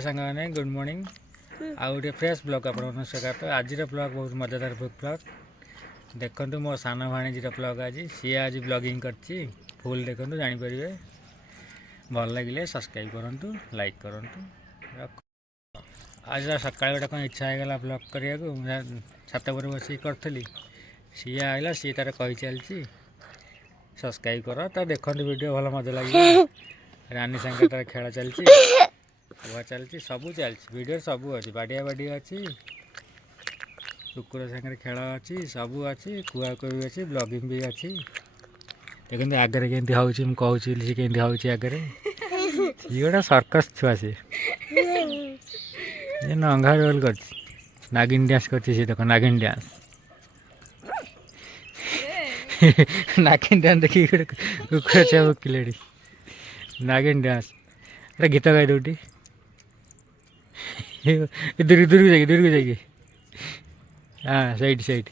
सांग मैंने good morning आ गए फ्रेश ब्लॉग आप स्वागत। आज ब्लॉग बहुत मजेदार ब्लॉग देखु मो सान भाणीजी ब्लॉग आज सी आज ब्लॉगिंग करची फुल देखु जानीपर भल लगे सब्सक्राइब करूँ लाइक करूँ। आज सकाल गोटे कौन इच्छा होगा ब्लॉग करने को छात पर बस करी सी आइला सी तार कही चलती सब्सक्राइब कर तो देखो वीडियो भल मजा लगे। रानी संगे तार खेल चलती हुआ चलती सबू चलती वीडियो सबू अच्छी बाडिया बाड़ी अच्छी कुकुर सागर खेल अच्छी सबू अच्छी कुआ भी अच्छी ब्लॉगिंग भी अच्छी। देखते आगे केमती हूँ कहूँ सी केमती हूँ आगे ये गोटे सर्कस छुआ सी नंगा रोल कर नागिन डांस कर देख नागिन डांस नागिन डांस देखिए गोटे कुकुर छुआ भुकिले नागिन डांस गोटे गीत गाई दौटी दूर दूर को जाइए हाँ सैड सैड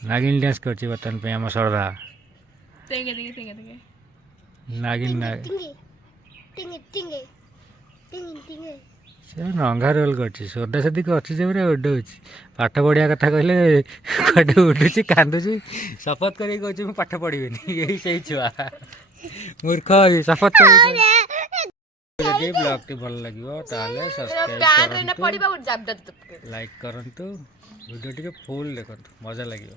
नागिन डांस कर बर्तमान पे आम श्रद्धा नागिन नंगा रोल कर श्रद्धा सदी अच्छी जब उड़े पाठ पढ़िया कथा कहले कटे उड़ू कांदुची शपथ कर पाठ पढ़ी यही से छुआ मूर्ख शपथ कर ब्लॉग टी भल लगे ताले सब्सक्राइब करंतु लाइक करंतु वीडियो टी फुल देखंतु मजा लगे।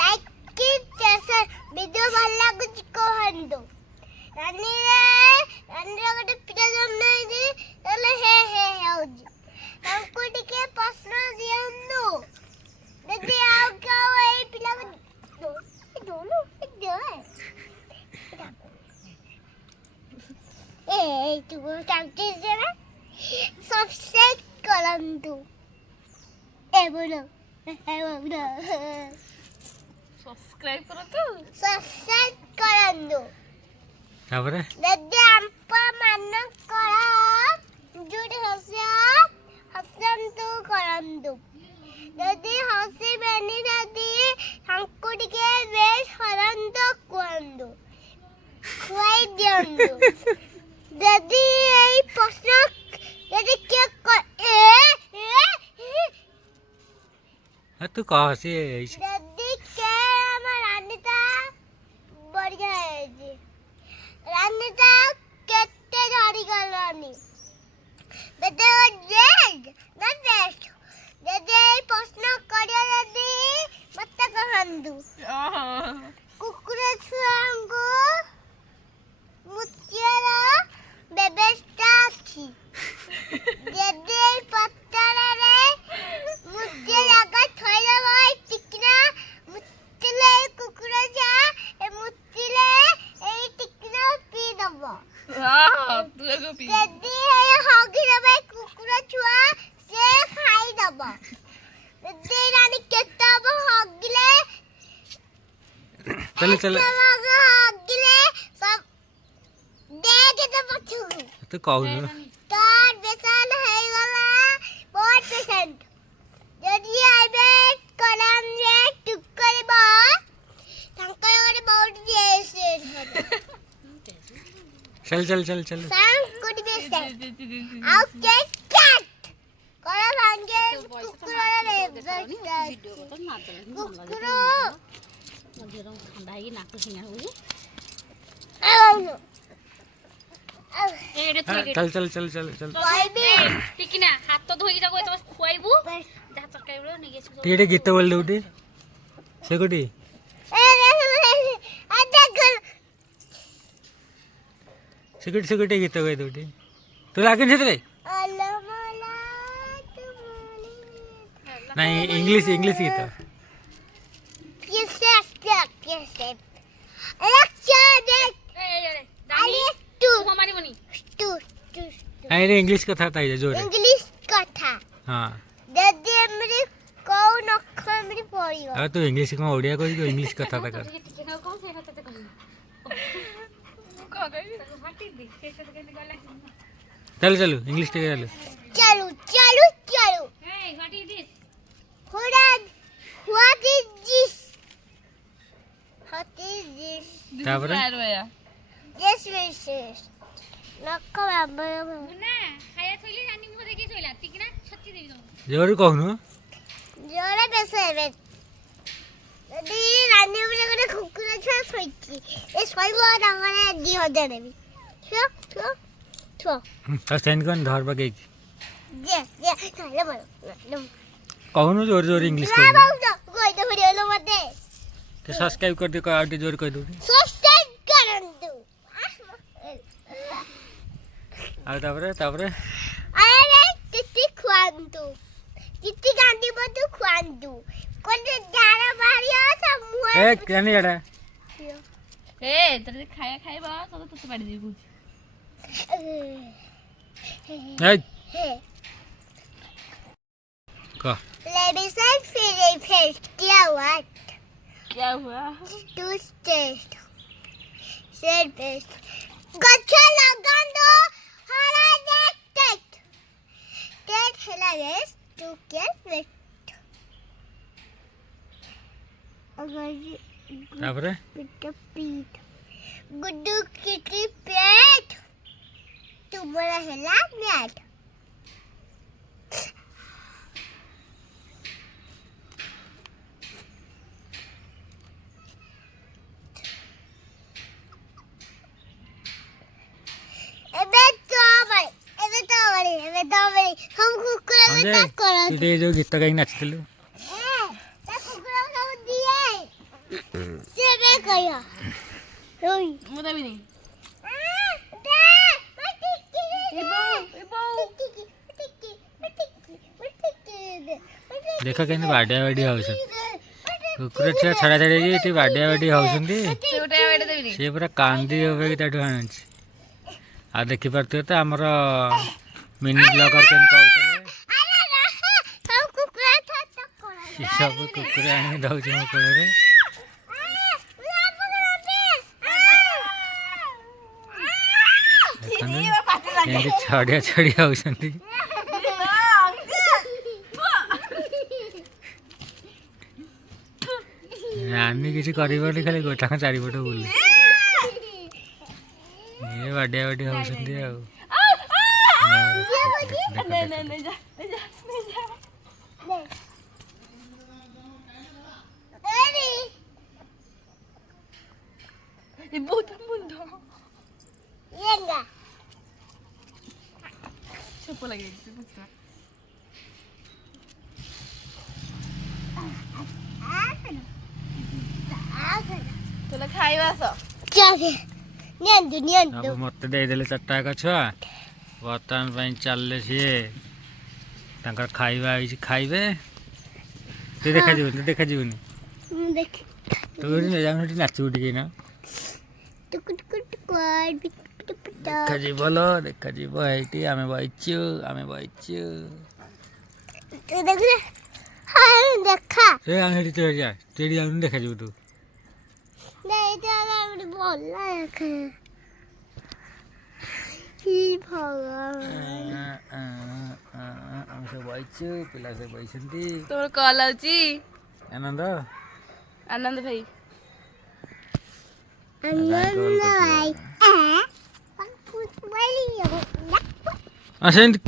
लाइक की जैसे वीडियो भल लागु कहंतु रानी गोटे पिला जमना हे हे होजी हमको टिके प्रश्न दियंतु दीदी आओ क्या ए पिला दोनों ए तू टाइटे से ना सब्सक्राइब करंतु ए बोलो सब्सक्राइब करंतु तापरे दीदी हम पर मन करा जुड़ हसंतु करंतु दीदी हसी बेनी दीदी हमको टिके बेस हरंतु कहंतु खुआई दियंतु दीदी यही प्रश्न दीदी क्या तू कह सी दीदी के हमर रानीता बढ़िया है जी रानीता केते झड़ी गलनी दीदी रेड नॉट बेस्ट दीदी प्रश्न करियो दीदी मत कहंदु कुकुर छुआंगो मुचियारा बेबेस्टा अछि दीदी पत्तरा रे मुचिया लगा थोड़ा भाई टिकना मुचिले कुकुर जा ए मुचिले ए टिकना पी दबो तू एगो पी दीदी ए होगी रे भाई कुकुर छुआ से खाई दबो दीदी रानी केतब होगिले चल चल होगिले सब देख तो पछू तू कहू तार बेसान है वाला 4% यदि आइबे कलम रे टुक करबा संकर करे बहुत जैसे चल चल चल चल संग कुड बे से ओके कट कला भांगे कुकुर रे कुकुर ठंडा ही नाक सिंगा होई चल चल चल चल चल टिकिना हाथ तो धोई जागो तो खुआइबू जा चरकाई बलो नै गेछ टीटे गीत बोल दउटी से कोटी सिकुटी गीत गाई दउटी तू लागिन छे नहीं इंग्लिश इंग्लिश गीत अरे इंग्लिश कथा ताई जोरे इंग्लिश कथा हां दीदी हमरे को नखर हमरे पड़ी अब तू इंग्लिश को ओडिया कहि तो इंग्लिश कथा ता कर चल चलो इंग्लिश टे चलो चलो चलो चलो hey what is this what is this ତାପରେ Yes, yes. ନକ ବାବା ନା ଖାଇବା ଥୋଇଲେ ରାନୀ ମୁହଁ ଦେଖି ଶୋଇଲା ଟିକିନା ଛତି ଦେବି ତମକୁ ଜୋରେ କହୁନୁ ଜୋରେ ବେଶ ହେବେ ଯଦି ରାନ୍ଧି ଉପରେ ଗୋଟେ କୁକୁର ଛୁଆ ଶୋଇଛି ଏ ଶୋଇବ ତାଙ୍କର 2000 ଦେବି ଛୁଆ ଛୁଆ ଛୁଆ ଆଉ ସେମିତି କଣ ଧର ପକେଇକି ଖାଇଲେ ଭଲ କହୁନୁ ଜୋରେ ଜୋରେ ଇଂଲିଶ ନା କହୁନୁ ବାବୁ କହିତେ ପଡ଼ିଗଲ ମତେ ସବସ୍କ୍ରାଇବ କରିଦେ ଆଉ ଟିକେ ଜୋରେ କହିଦେବୁ ସବସ୍କ୍ରାଇବ କରନ୍ତୁ ଆଉ ତାପରେ ଆରେ ଚିଠି ଖୁଆନ୍ତୁ ଚିଠି କାନ୍ଦିବ ତୁ ଖୁଆନ୍ତୁ କୋଟେ ଝାଳ ବାହାରିବ ମୁହଁ ଏ କାନି ଏଟା ଏ ତୋର ଯେ ଖାଇବା ଖାଇବା ତତେ ତତେ ପାଡ଼ି ଦେବି ଏଇ କ Ladies and Philippines, क्या हुआ toothpaste, paste. गच्छा लगांदो हरा टेट हेला रेस टू केयर वेट अगर ତାପରେ पीट गुड्डू किटी पेट तुम्हारा हेला मैट हम कुकुर में तक करा तू ଟିକେ ଯୋଉ ଗୀତ ଗାଇକି ନାଚିଥିଲୁ ता कुकुर सब दिए से बे कया रोई ମୁଁ ଦେବିନି ଦେଖ କେମିତି ବାଡିଆ ବାଡି ହଉଛନ୍ତି କୁକୁର ଛୁଆ ଛଡା ଛଡି ହେଇକି ଏଠି ବାଡିଆ ବାଡି ହଉଛନ୍ତି ସେ ଗୋଟେ ବାଡ଼ି ଦେବିନି ସିଏ ପୁରା କାନ୍ଦି ହବେକି ତାଠୁ ଆଣୁଛି ଆଉ ଦେଖିପାରୁଥିବେ ତ ଆମର ମିନି ବ୍ଲଗର କେମିତି କହୁଥିଲେ हम कुकुर था तक करा ସେ ସବୁ କୁକୁର ଆଣିକି ଦଉଛି ମୋ କୋଳରେ ଦେଖନ୍ତୁ ଏମିତି ଛଡିଆ ଛଡିଆ ହଉଛନ୍ତି ରାନୀ କିଛି କରିବନି ଖାଲି ଗୋଟାଙ୍କ ଚାରିପଟ ବୁଲି ଏ ବାଡିଆ ବାଡି ହଉଛନ୍ତି ଆଉ ବହୁତ ମୁଣ୍ଡ येंगा ଛେପ ଲାଗିଯାଇଛି ପୁରା ତୋଲା ଖାଇବା ଆସ चले नियंदु नियंदु ସବୁ ମତେ ଦେଇଦେଲେ ଚାରିଟା ଯାକ ଛୁଆ ବର୍ତ୍ତମାନ ପାଇଁ ଚାଲିଲେ ସିଏ ତାଙ୍କର ଖାଇବା ହେଇଛି ଖାଇବେ ତୁ ଦେଖାଯିବୁନି देख ତୁ ଯାଉନୁ ସେଠି ନାଚିବୁ ଟିକେ ନା टुक टुक टुक ଦେଖାଯିବ ଏଇଠି ଆମେ ବଇଛୁ तू देख ले हां देखा ଏ ଆମେ ସେଠି ସେଠି ଯାଉନୁ ଦେଖାଯିବୁ ତୁ नहीं तो अगर बोल रहा है ही भगवान ଆମେ ସବୁ ବଇଛୁ ପିଲା ସବୁ ବଇଛନ୍ତି ତୋର କଲ୍ ଆଉଛି ଆନନ୍ଦ ଆନନ୍ଦ ଭାଇ अनन्द भाई ସେମିତି